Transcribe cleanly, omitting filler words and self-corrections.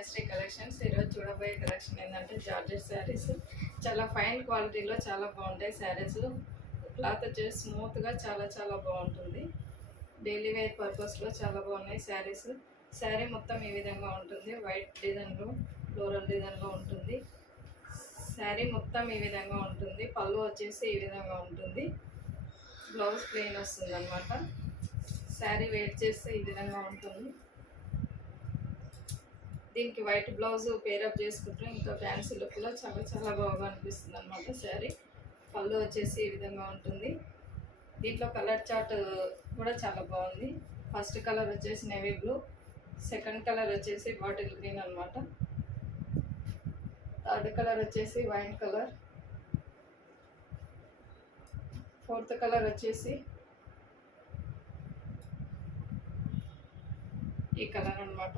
Industry collections. ఈరోజు చూడబోయే collection ఏంటంటే జార్జెట్ శారీస్. చాలా ఫైన్ క్వాలిటీలో చాలా బాగుంటాయి శారీస్. క్లాత్ వచ్చేసి స్మూత్గా చాలా బాగుంటుంది. డైలీ వేర్ పర్పస్లో చాలా బాగున్నాయి శారీస్. శారీ మొత్తం ఈ విధంగా ఉంటుంది. వైట్ డిజైన్లో ఫ్లోరల్ డిజైన్లో ఉంటుంది. శారీ మొత్తం ఈ విధంగా ఉంటుంది. పళ్ళు వచ్చేసి ఈ విధంగా ఉంటుంది. బ్లౌజ్ ప్లెయిన్ వస్తుంది అన్నమాట. శారీ వెయిట్ చేస్తే ఈ విధంగా ఉంటుంది. దీనికి వైట్ బ్లౌజ్ పేరప్ చేసుకుంటే ఇంకా ఫ్యాన్సీ లుక్లో చాలా బాగా అనిపిస్తుంది అనమాట శారీ. పళ్ళు వచ్చేసి ఈ విధంగా ఉంటుంది. దీంట్లో కలర్ చార్ట్ కూడా చాలా బాగుంది. ఫస్ట్ కలర్ వచ్చేసి నేవీ బ్లూ, సెకండ్ కలర్ వచ్చేసి బాటిల్ గ్రీన్ అనమాట. థర్డ్ కలర్ వచ్చేసి వైన్ కలర్, ఫోర్త్ కలర్ వచ్చేసి ఈ కలర్ అనమాట.